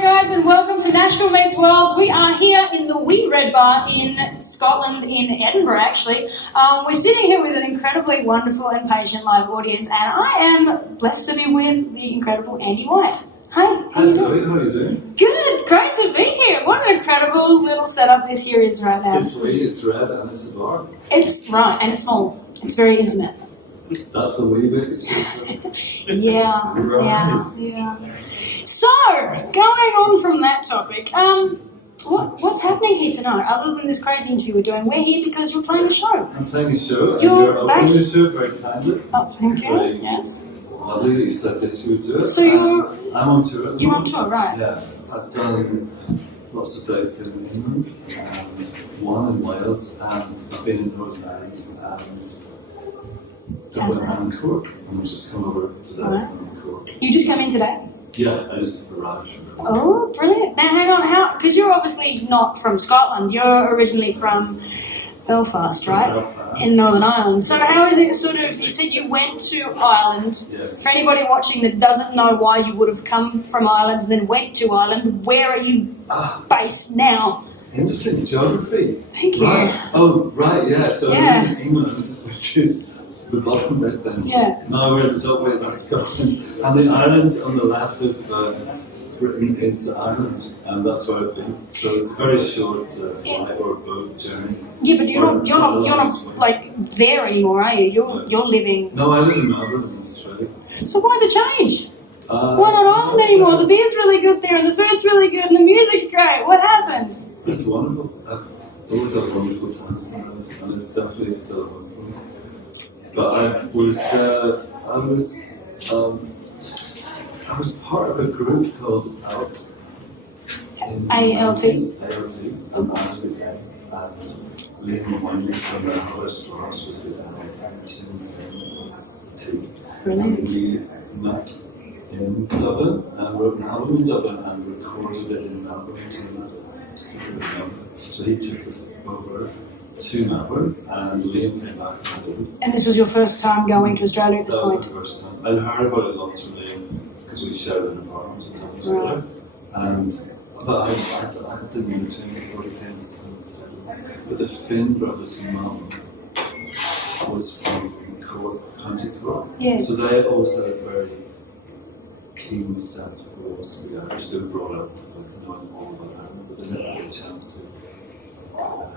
Hi guys, and welcome to Nashville Meets World. We are here in the Wee Red Bar in Scotland, in Edinburgh actually. We're sitting here with an incredibly wonderful and patient live audience, and I am blessed to be with the incredible Andy White. Hi. Hi Zoee, how are you doing? Good, great to be here. What an incredible little setup this here is right now. It's sweet, it's red, and it's a bar. It's right, and it's small. It's very intimate. That's the wee bit. Yeah, Right. yeah. So, going on from that topic, what's happening here tonight, other than this crazy interview we're doing? We're here because you're playing a show. I'm playing a show, and You're you're opening the show very kindly. Oh, thank It's you. very Yes. lovely that you said yes, you would do it. So you're... I'm on tour. You're on tour, right? Yeah, I've done lots of dates in England, and one in Wales, and I've been in Northern Ireland, and Dublin and Cork. And we've just come over today from Cork. You just come in today? Yeah, I just arrived from Oh, brilliant. Now, hang on, because you're obviously not from Scotland. You're originally from Belfast, right? Belfast. In Northern Ireland. So how is it sort of, you said you went to Ireland. Yes. For anybody watching that doesn't know why you would have come from Ireland and then went to Ireland, where are you based now? Interesting geography. Thank you. Right. Oh, right, yeah. So Yeah. I'm in England, which is the bottom bit then. Yeah. Now we're at the top bit of Scotland. And the island on the left of Britain is the island, and that's where I've been. So it's a very short flight or boat journey. Yeah, but you're not like there anymore, are you? You're living. No, I live in Melbourne, in Australia. So why the change? Why not Ireland anymore? The beer's really good there, and the food's really good, and the music's great. What happened? It's wonderful. I've always had wonderful times in Ireland, and it's definitely still wonderful. But I was part of a group called ALT. ALT. ALT, and I was the guy. And Liam Winding from the Horace Lawrence was the guy. Tim Finn was the team. And we met in Dublin and wrote an album in Dublin and recorded it in Melbourne to studio in Melbourne. So he took us over to Melbourne, and Liam came back to Dublin. And this was your first time going to Australia at this That point? was the first time. I'd heard about it lots from Liam because we shared an apartment together. And but I didn't mean to before he came. But the Finn brothers' mum was from Cork, County Cork. Yes. So they always had a very keen sense of what it was to be Irish. They were brought up like, knowing all about Ireland, but they never had a chance to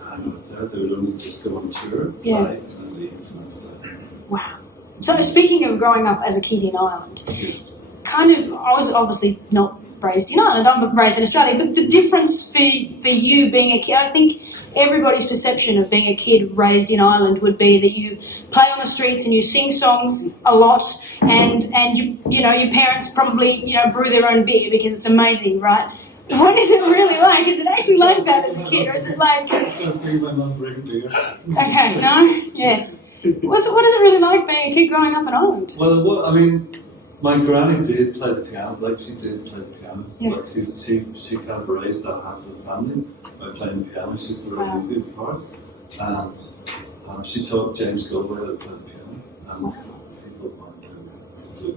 hang out there. They would only just go on tour, fly, and then leave the next day. Wow. So speaking of growing up as a kid in Ireland, Yes. kind of, I was obviously not raised in Ireland, I'm raised in Australia, but the difference for you being a kid, I think everybody's perception of being a kid raised in Ireland would be that you play on the streets and you sing songs a lot, and you know your parents probably brew their own beer because it's amazing, right? What is it really like? Is it actually like that as a kid, or is it like? I don't think my mum brewed beer. Okay, no, yes. What is it really like being a kid growing up in Ireland? Well, my granny did play the piano. Like she did play the piano. Yeah. Like she kind of raised that half of the family by playing the piano. She's the real music part, and she taught James Galway how to play the piano, and people might play.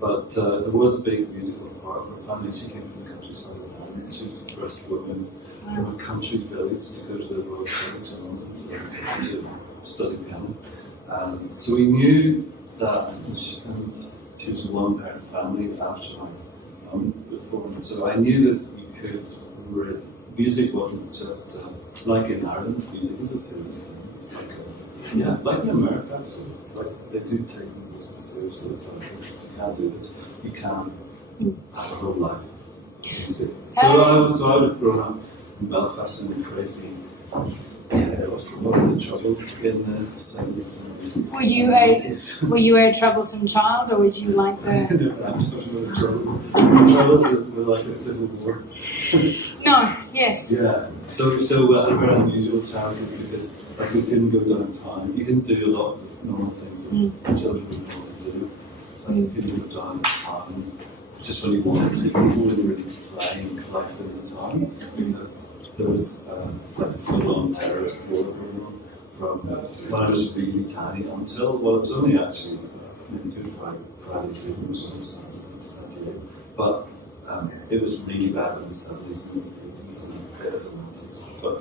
But there was a big musical part of her family. She came from the countryside of Ireland. She was the first woman from a country village to go to the Royal College in London to study piano. So we knew that, and she was a one-parent family after my mum was born. So I knew that we could. Music wasn't just like in Ireland. Music is a serious thing. It's like like in America actually. Like they do take music seriously. It's like this. You can't do this. You can't have a whole life in music. So I would have grown up in Belfast and been crazy. There was a lot of the troubles in the 70s and 80s. Were you a troublesome child, or was you like the? I never had the troubles. The troubles were like a civil war. No. Yes. Yeah. So I had a very unusual childhood because like we couldn't go downtown. You can do a lot of normal things that children would normally do. Like you couldn't go down in town just when you wanted to. People wouldn't really play and collect in the town because there was like a full-on terrorist war going on from when I was really tiny until, well, it was only actually maybe Good Friday evening, it was only Saturday, but It was really bad in the 70s and the 80s and a bit of the 90s. But,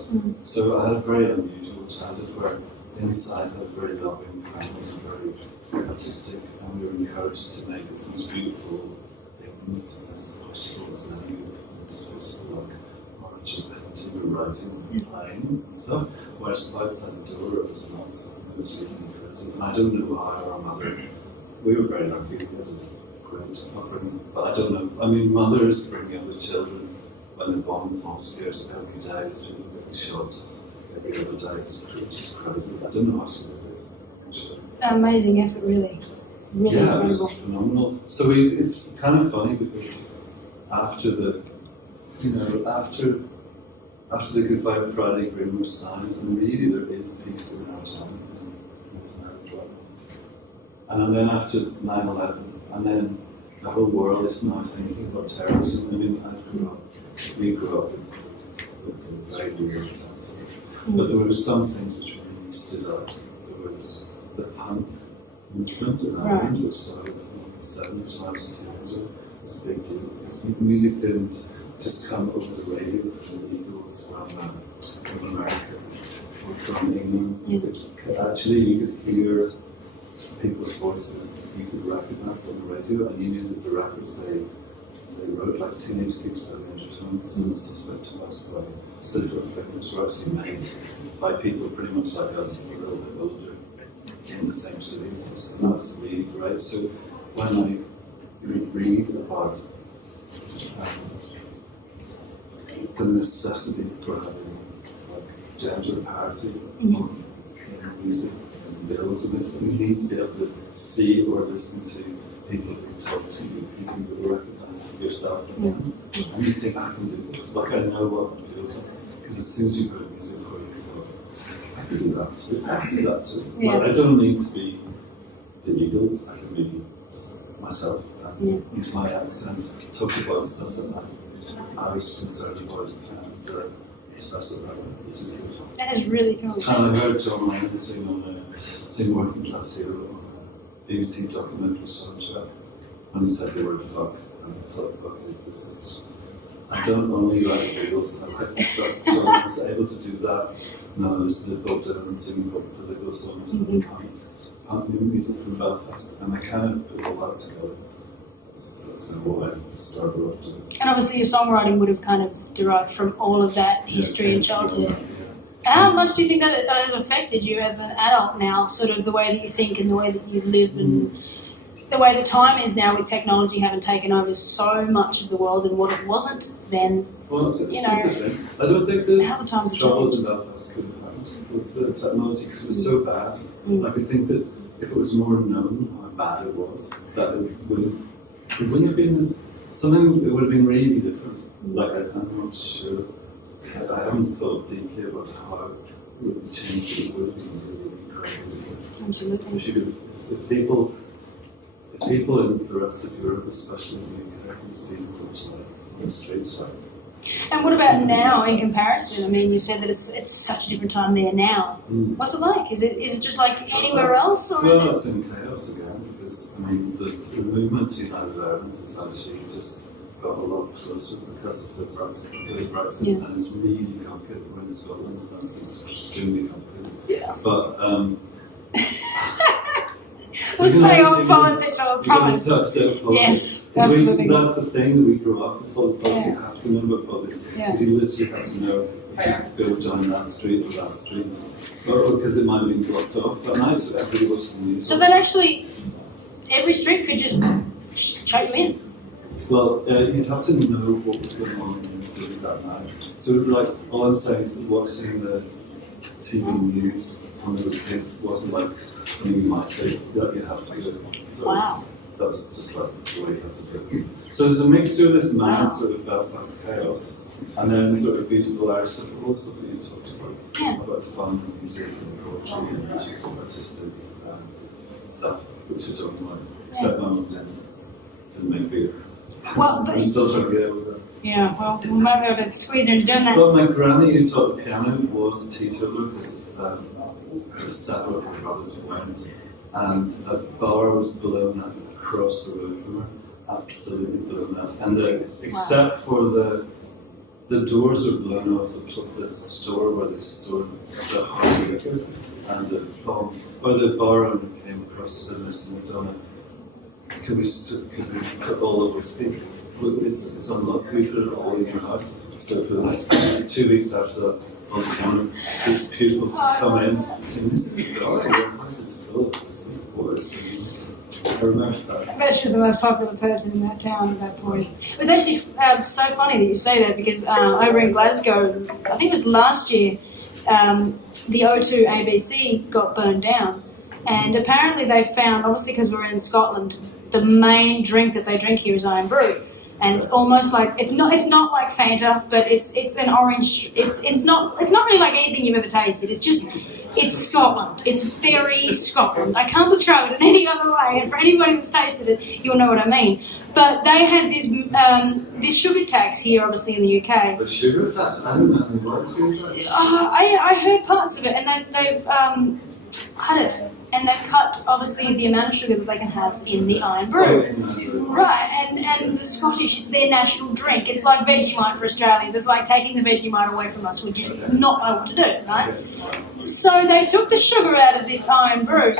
so I had a very unusual childhood where inside I had very loving families and very artistic, and we were encouraged to make as most beautiful things as possible, as many beautiful things as possible, like art or painting or writing or playing and stuff. Whereas outside the door it was not, so it was really encouraging. And I don't know how our mother, we were very lucky, we had a great upbringing, but I don't know, I mean, mothers bringing up the children when the bomb falls scares every day, it's really getting shot every other day, it's just crazy. I don't know how to do it. Amazing effort, really. Really yeah, incredible. it was phenomenal. So it's kind of funny because after the, after the Good Friday Agreement was signed, and really there is peace in our town, and then after 9/11, and then the whole world is now thinking about terrorism. I mean, we grew up with a very weird sense of it. But there were some things which really stood out. There was the punk movement in Ireland, which started in the 70s when I was a teenager. It was a big deal because music didn't just come over the radio from the Eagles from America or from England. Actually, you could hear people's voices, you could recognize on the radio, and you knew that the records they wrote, like Teenage Geeks by the Undertones and Suspect to Us by Still Fingers, were actually made by people pretty much like us, a little bit older, in the same cities, and that was really great. So when I read about the necessity for having like gender parity in music and bills, and you need to be able to see or listen to people who talk to you, people who recognize yourself in them, and you think, I can do this, like I know what it feels like, because as soon as you put music on, you thought, I can do that too, I can do that too. Yeah. Like, I don't need to be the Eagles, I can be myself and use my accent, talk about stuff that I was concerned about and express it that way, which is good. That is really cool. And I heard John Lennon sing Working Class Hero on a BBC documentary soundtrack, and he said the word fuck, and I thought, okay, this is, I don't only like the Beatles, I like that John was able to do that. Now I listen to Bob Dylan singing about political songs and punk new music from Belfast, and I kind of put all that together. That's kind of what I started off doing. And obviously your songwriting would have kind of derived from all of that history and childhood. Yeah. How much do you think that it has affected you as an adult now, sort of the way that you think and the way that you live and the way the time is now with technology having taken over so much of the world and what it wasn't then? Well, it's a stupid thing. I don't think the how the times have troubles in changed. Belfast could have happened with the technology because it was so bad. I could think that if it was more known how bad it was, that it wouldn't have been as something. It would have been really different. Like I'm not sure. I haven't thought deeply about how it would have changed, but it would have been really incredibly different. Absolutely. If people in the rest of Europe, especially in the UK, can see what it's like on the streets. Like. And what about now in comparison? I mean, you said that it's such a different time there now. What's it like? Is it just like anywhere else? Or well, is it's in chaos again because I mean the movement to United Ireland has actually just got a lot closer because of the Brexit, and it's really complicated. We're in Scotland, and it's extremely complicated. Yeah. But we'll stay on politics, I promise. Yes, absolutely. That's the thing that we grew up with politics. You have to know about politics because you literally had to know if you go down that street or that street, or because it might have been blocked off that night, so everybody watched the news. So then, actually, every street could just shut you in. Well, you'd have to know what was going on in the city that night. So, like, all I'm saying is that watching the TV news when we were kids wasn't like something you might take, that you had to do. So that was just like the way you had to do it. So it's a mixture of this mad sort of Belfast chaos, and then sort of beautiful Irish stuff, all the stuff that you talked about fun and music and poetry and artistic stuff, which I don't like, except my mum didn't make beer. Well, I'm still trying to get over that. Yeah, well, we might be able to squeeze her into doing that. Well, my granny who taught the piano was a teacher because her separate her brothers went, and a bar was blown up across the road from her, absolutely blown up. And except for the doors were blown off the store where they stored the hard liquor, and the bar owner came across and said, "Listen, we've done it. Could we put all the whiskey? It's unlocked. We put it all in your house." So for the next 2 weeks after that, on the counter, two pupils come in saying, "This is dark. Why is this full of whiskey? What is it?" I remember that. I bet she was the most popular person in that town at that point. It was actually so funny that you say that because over in Glasgow, I think it was last year, the O2 ABC got burned down. And apparently they found, obviously because we're in Scotland, the main drink that they drink here is Iron Brew. And it's almost like, it's not like Fanta, but it's an orange, it's not really like anything you've ever tasted. It's Scotland. It's very Scotland. I can't describe it in any other way, and for anybody that's tasted it, you'll know what I mean. But they had this sugar tax here, obviously in the UK. The sugar tax? I don't know what sugar tax. I heard parts of it, and they've cut it. And they've cut, obviously, the amount of sugar that they can have in the Iron Brew. Right, and the Scottish, it's their national drink. It's like Vegemite for Australians. It's like taking the Vegemite away from us. We just not know what to do, right? So they took the sugar out of this Iron Brew,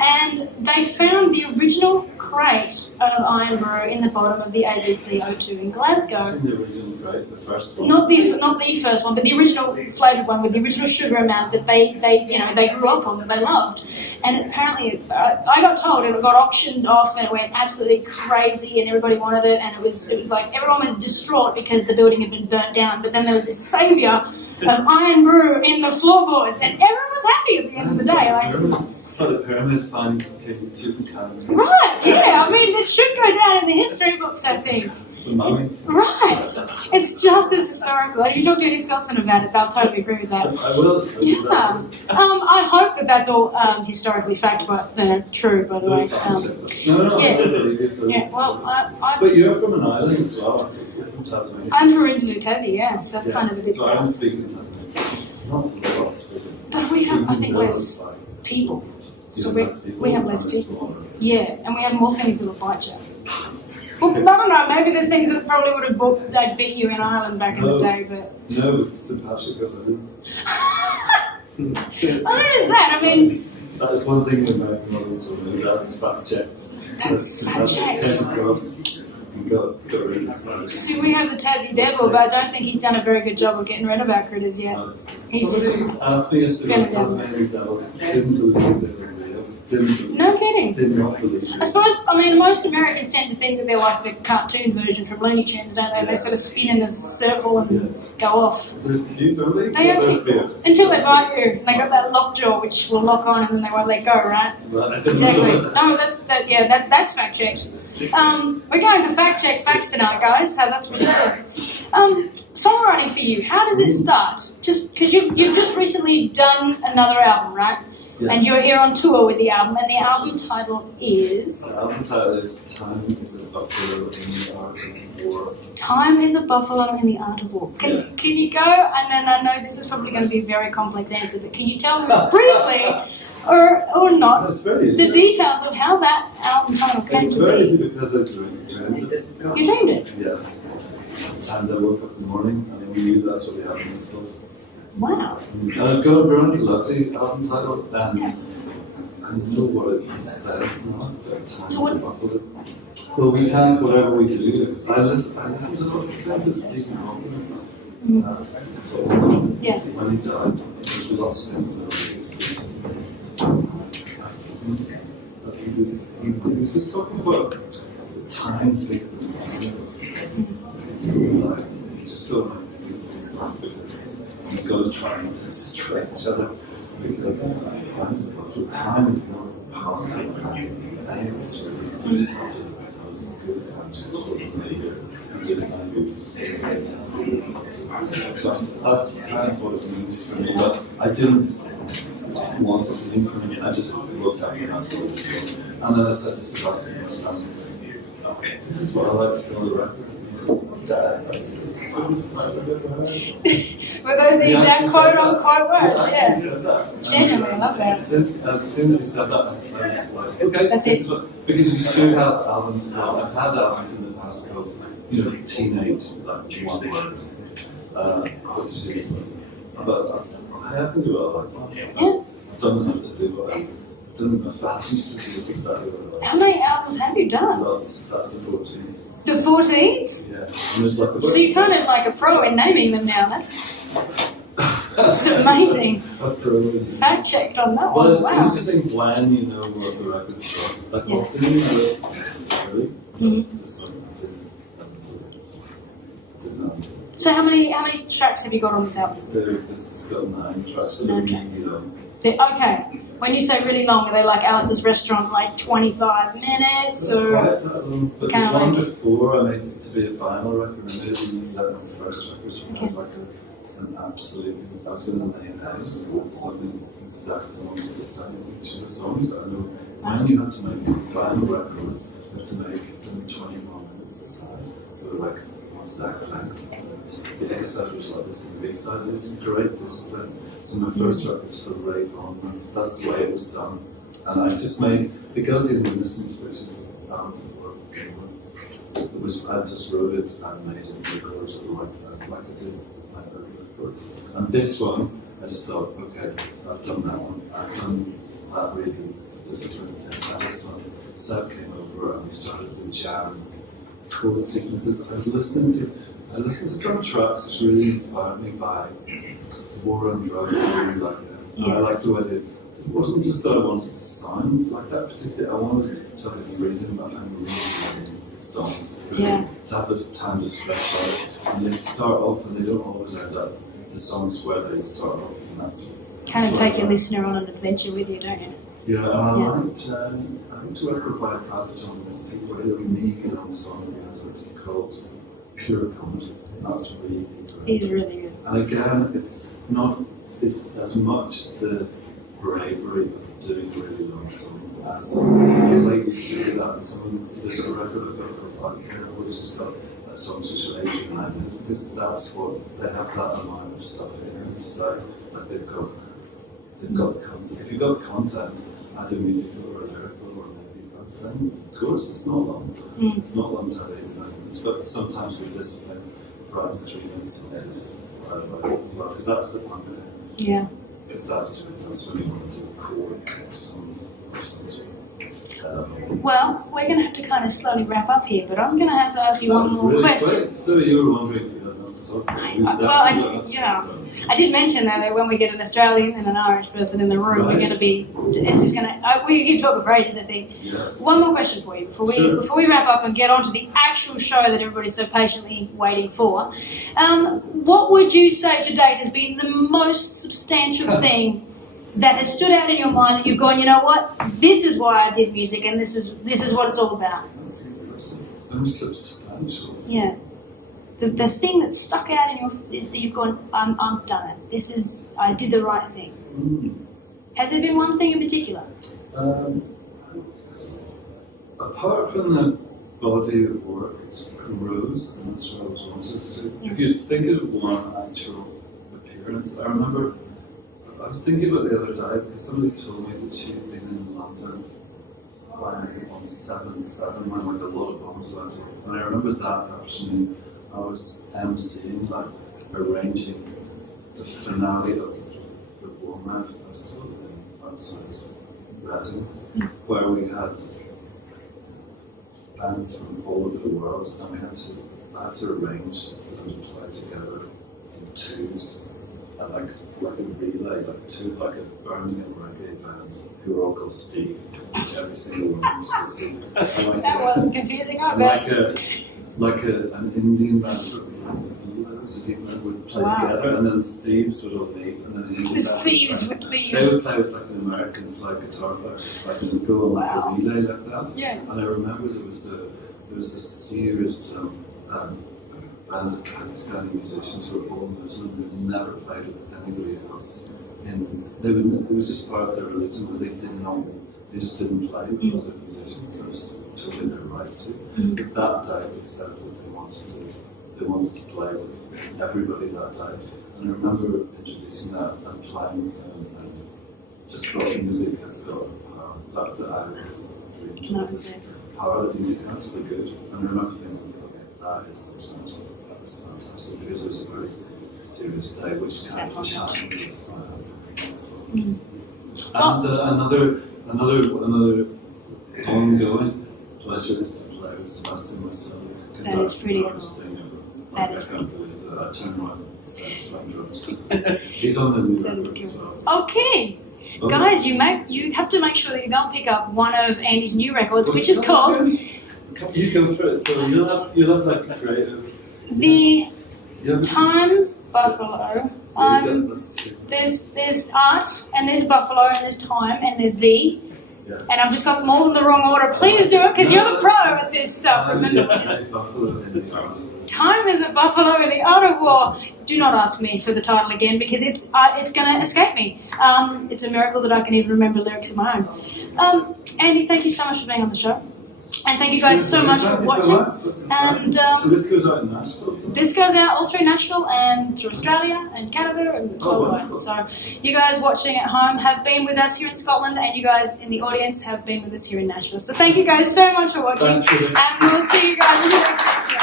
and they found the original crate of Iron Brew in the bottom of the ABC O2 in Glasgow. The original crate, the first one. Not the first one, but the original floated one with the original sugar amount that they grew up on, that they loved. And apparently, I got told it got auctioned off and it went absolutely crazy and everybody wanted it, and it was like everyone was distraught because the building had been burnt down. But then there was this saviour of Iron Brew in the floorboards, and everyone was happy at the end of the day. Like, so the pyramid finding King Tutankhamun. Right, yeah, I mean, it should go down in the history books, I think. The mummy. Right. It's just as historical. If you talk to any Scotsman about it, they'll totally agree with that. I will. Yeah. I hope that that's all historically fact, but true, by the way. No, yeah. I believe you. So. Yeah, well, But you're from an island as well. You're from Tasmania. I'm from Indaloo, Tassie, yeah, so that's kind of a bit So I'm speaking Tasmanian. Not lots, but we have, I think, less people. So we have less people. Yeah, and we have more things that will bite you. Well, I don't know, maybe there's things that probably would have they'd beat you in Ireland back in the day, but... No, St. Patrick of Ireland. Well, there is that, I mean... That's one thing the American models will do, that's fact-checked. That's fact-checked. Came across and got rid of the Spanish. See, we have the Tassie Devil, but I don't think he's done a very good job of getting rid of our critters yet. He's Somebody asked me yesterday, the Tasmanian Devil, didn't believe they were real. No kidding. Did not believe it. I suppose, I mean, most Americans tend to think that they're like the cartoon version from Looney Tunes, don't they? Yeah. They sort of spin in a circle and go off. They're cute, aren't they? They are They're cute. fierce. Until they bite you. They got that lockjaw which will lock on and then they won't let go, right? Well, I didn't Exactly. know that. No, that's fact checked. We're going to fact check facts tonight, guys, so that's really good. Songwriting for you, how does it start? Just because you've just recently done another album, right? Yeah. And you're here on tour with the album, and the album title is... The album title is Time is a Buffalo in the Art of War. Time is a Buffalo in the Art of War. Can you go, and then I know this is probably going to be a very complex answer, but can you tell me briefly, or not, the details of how that album title came to be? It's very easy because I dreamed it. You dreamed it? Yes. And I woke up in the morning and I knew that's what the album was called. Wow. And I've got around to love the album title, and I know what it says now. Time is a buffalo. Well, we can't, whatever we do. I listen to lots of things that Stephen Hawking talked about. Yeah. When he died, there's lots of things that are speeches and things. But he was just talking about the times bigger than the universe. Just go like this life because you go trying to stretch each other because time is more powerful than any of us really. So just have to have a good time to sort of later and good time. So that's kind of what it means for me. But I didn't want it to mean something. I just looked at it and that's what it was. And then I said to Sebastian, this is what I like to build a record. Were those the exact quote unquote words? Yeah, Yeah. said that. Genuinely, I love that. As soon as he said that, I was like, okay, That's this it. is what, because you should have albums. Well, I've had albums in the past called, teenage, like one word, which is about how can you like that? Yeah. I don't know to do what I didn't have values to do exactly what I like. How many albums have you done? That's the 14th. The 14th? Yeah. And there's like So you're kind of like a pro in naming them now. That's amazing. Fact checked on that Well, one. it's Wow. interesting when you know what the record's from. Like, Yeah. often you know, really, this one didn't know. So how many tracks have you got on this album? This has got 9 tracks, but 9 they're tracks. really long. Okay. When you say really long, are they like Alice's Restaurant, like 25 minutes? But Or quite that long. But the Kinda one like- before I made it to be a final record, and maybe like my first record, which Okay. was like an absolute, I was going to lay names, and it's something exact on to decide each of the songs. I know when you have to make final records, you have to make them 21 minutes aside. So like one exact length. The A side was like this, and the B side is great discipline. So my first record's for right on. That's the way it was done. And I just made the Guilty and Innocent, which is it was I just wrote it and made it recorded like I did my other records. And this one, I just thought, okay, I've done that one. I've done that really disciplined thing. And this one, Seb came over and we started to jam chord sequences. I listened to some tracks which really inspired me by War on Drugs. I really like it. And I like the way they. It wasn't just that I wanted to sound like that particularly. I wanted to have the freedom of writing songs. Really, to have the time to stretch out. And they start off, and they don't always end up the songs where they start off. And that's kind of what take I your like. listener on an adventure with you, don't you? Yeah, I liked to work with my project on this really unique and song called Pure Comedy. That's really great. He's really good. And again, it's not as much the bravery of doing a really long song as because I used to do that. And there's a record of Black Hero which has got songs which are 8 or 9 minutes because that's what they have that amount of stuff in it to say that they've got content. If you've got content, either musical or lyrical or maybe that thing, of course it's not long. It's not long to have 8 or 9 minutes, but sometimes the discipline for writing 3 minute songs is quite about it as well, because that's the fun thing. Yeah. Because that's when you want to do a chord or something. Well, we're going to have to kind of slowly wrap up here, but I'm going to have to ask you one more really question. quick. So you were wondering if you had not to talk about I did mention though that when we get an Australian and an Irish person in the room, we're going to be. It's just going to. We keep talking for ages, I think. Yes. One more question for you before we wrap up and get on to the actual show that everybody's so patiently waiting for. What would you say to date has been the most substantial thing that has stood out in your mind that you've gone, you know what, this is why I did music and this is what it's all about? That's interesting. And substantial. Yeah. The thing that stuck out in that you've gone, I've done it. I did the right thing. Has there been one thing in particular? Apart from the body of work, it's grows, and that's what I was wanting to do. If you think of one actual appearance, I remember, I was thinking about the other day because somebody told me that she'd been in London on 7/7 when like a lot of bombs went off. And I remember that afternoon I was emceeing, like arranging the finale of the War Mad Festival outside Reading, where we had bands from all over the world, and I had to arrange for them to play together in twos, and like a relay, like a Birmingham reggae band who were all called Steve. Every single one was called Steve. That wasn't confusing, I bet. An Indian band that would play together, and then the Steves would all leave, and then the Indian band would leave. They would play with like an American slide guitar player, like and go on like a relay like that. Yeah. And I remember there was this serious band of Pakistani musicians who were all Muslim who never played with anybody else. It was just part of their religion, but they did not they just didn't play with other musicians. It was totally their right to. But that day we said that they wanted to play with everybody that day. And I remember introducing that and playing with them, and just thought the music has got that I was dreaming of this power that music has for good. And I remember thinking, okay, that is substantial, that was fantastic, because it was a very serious day, which kind of challenged with And another ongoing pleasure is to play with Sebastian myself, because That that's is the pretty hardest cool. thing ever. That I is can't believe that I turned around and said Spangler. He's on the new That is record as cool. well. Okay. Oh. Guys, you have to make sure that you go and pick up one of Andy's new records, What's which is it called again? You go first. So you'll have like a creative. The You have Time Buffalo. There's art, and there's buffalo, and there's time, and there's thee. Yeah. And I've just got them all in the wrong order. Please do it, because you're the pro at this stuff. Remember this. Time is a buffalo in the art of war. Do not ask me for the title again, because it's going to escape me. It's a miracle that I can even remember lyrics of my own. Andy, thank you so much for being on the show. And thank you guys so much for watching. And so this goes out in Nashville? So? this goes out all through Nashville and through Australia and Canada and the worldwide. So you guys watching at home have been with us here in Scotland, and you guys in the audience have been with us here in Nashville. So thank you guys so much for watching. Thanks for this. And we'll see you guys in the next episode.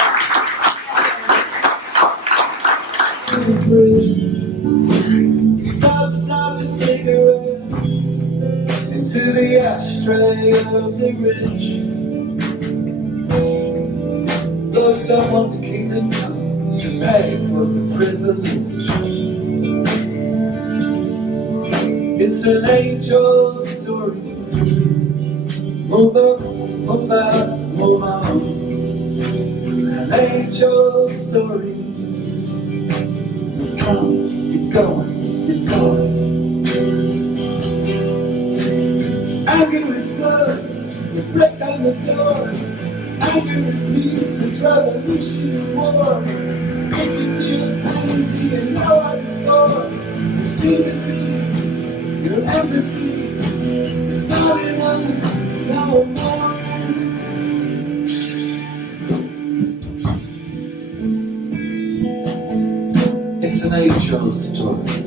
He stops up a cigarette into the ashtray of the rich. Blows someone the kingdom come to pay for the privilege. It's an age-old story. Move up, move out, move on. An age-old story. You come, you're going, you're going. Anger is thugs, you break down the door. Anger and peace is revolution and war. If you feel pain, do you know what it's for? You see the thing, your empathy is not enough, no more. It's an age-old story.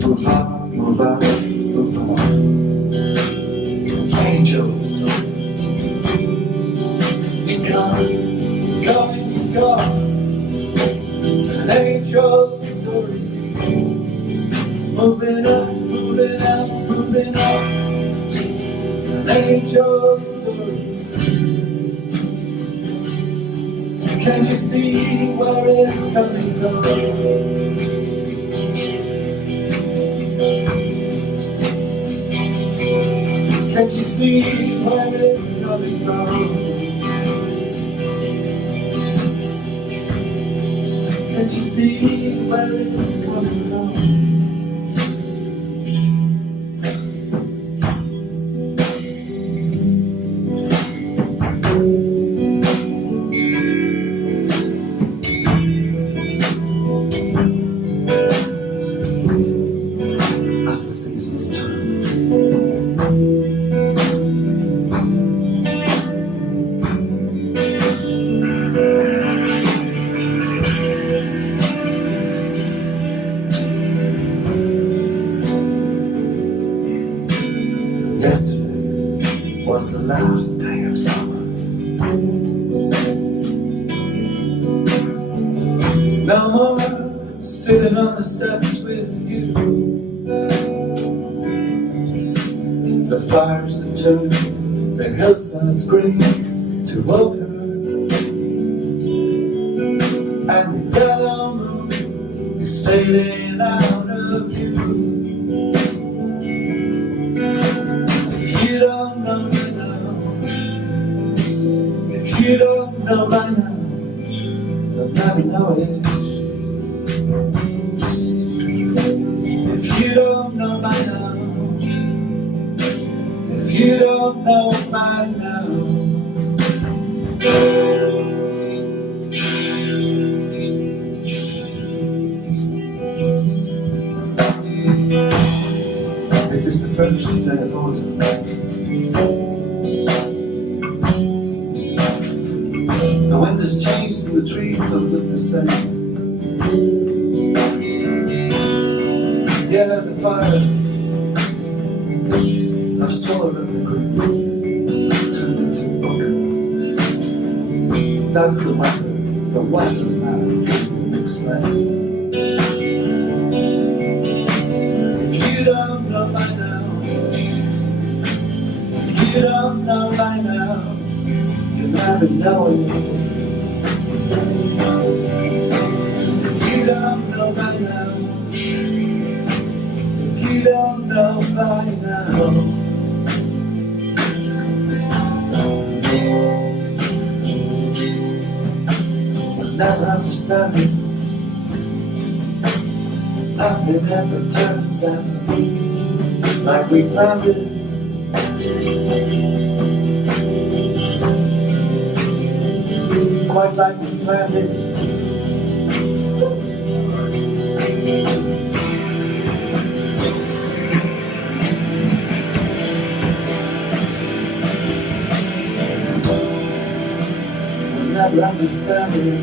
Move up, move out, move on. Age-old story. You come, you go, you go. An age-old story. Moving up, moving up, moving up. An age-old story. Can't you see where it's coming from? Can't you see where it's coming from? Can't you see where it's coming from? As the seasons turn, yesterday was the last day of summer. No more sitting on the steps with you. The fires that turn the hillsides green to ochre, and the yellow moon is fading out of view. If you don't know by now, if you don't know by now, you'll never know it. If you don't know by now, if you don't know by now, this is the first day of autumn. The wind has changed and the trees don't look the same. Yeah, the fires have swallowed up the green, turned into ochre. That's the weather man can explain. If you don't know by now, if you don't know by now, you'll never know it. If you don't know by now, if you don't know by now, you'll never understand it. Nothing ever turns out like we planned it. Quite like we planned it. We'll never understand it.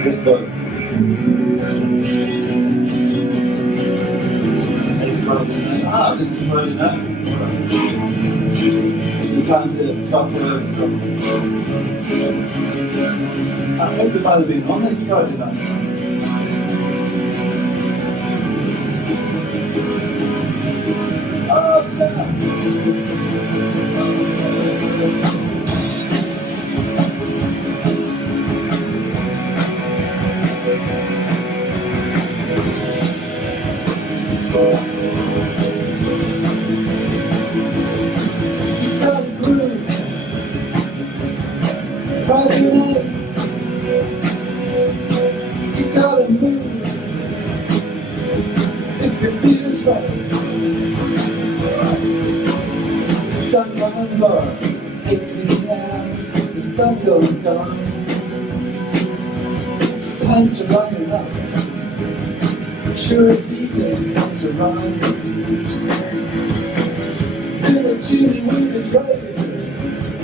It's the Friday night. Ah, this is Friday night. It's the time to Buffalo. So I hope it might have been on this Friday night. Oh, yeah. Friday night, you gotta move if it feels right. Downtown bar, 18 hours, the sun going down. Plans are lining up, sure as evening comes around. Little Jimmy with his razor,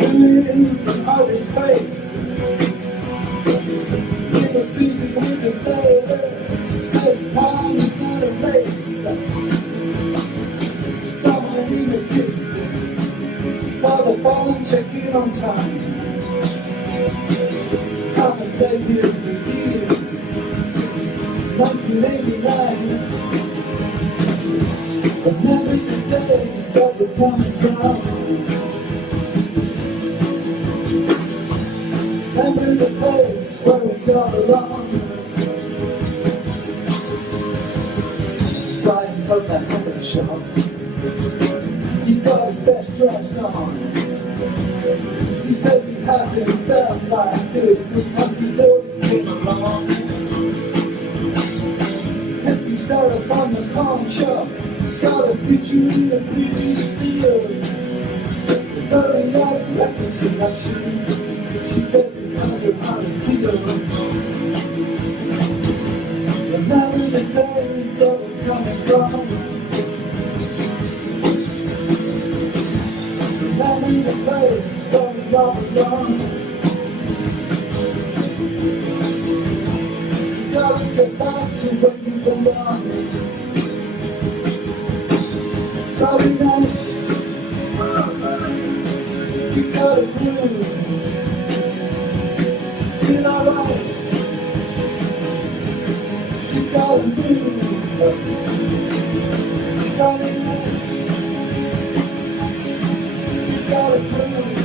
in from outer space. Little Susie with the sailor says time is not a race. Somewhere in the distance, saw the ball and checked in on time. I've been playing here for years, since 1989. Remember the days that were coming down. Remember the place where we got along. Brian from the hammer shop, he got his best dress on. He says he hasn't felt like this since Hunky Dory came along. Hippie Sarah from the pawn shop got a picture in the British steel. Sorry, not record production. She says the times are hard to feel. Remember the days that we're coming from. Remember the place where we got along. You gotta get back to where you belong. Friday night, you gotta move. Feel alright. You gotta move. Friday night, you gotta move.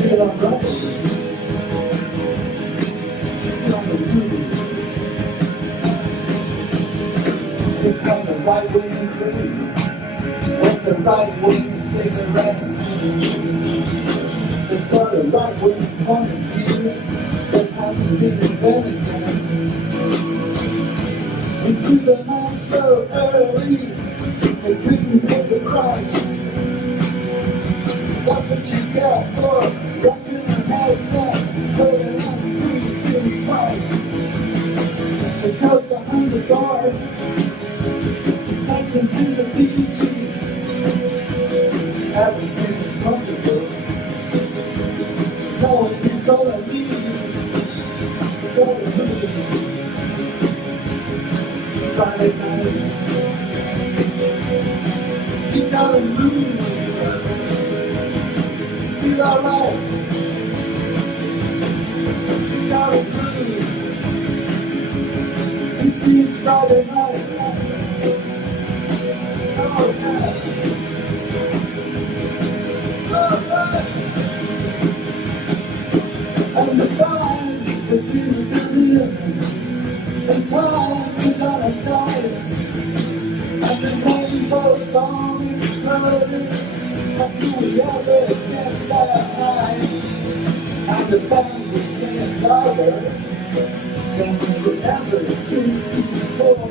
Feel alright. You gotta move. Pick up the right wing crew with the right wing cigarettes. They've got a right wing point of view that hasn't been invented yet. We threw the nights so early, they couldn't pay the price. That's what you got for rocking the house up, putting us through things twice. It goes behind the door, takes him to the beaches. Everything is possible. Knowing he's gonna leave, gonna leave. Friday night, you gotta move. Feel alright. You gotta move. You see it's Friday night. Oh yeah. Oh yeah. And the vibe is familiar. And time is on our side. And the rainbow dawn exploded. And we ever get by. And the band is getting louder than we could ever do before.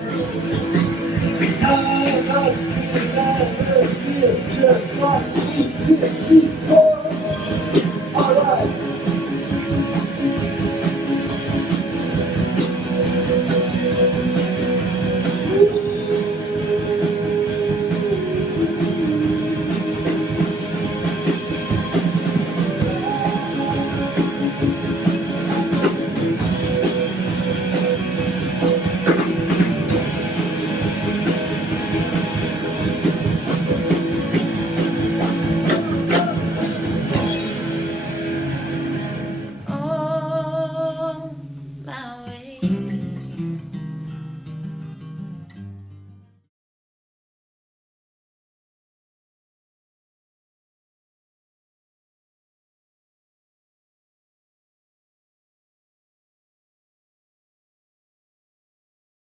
None of us can ever feel just like we did before.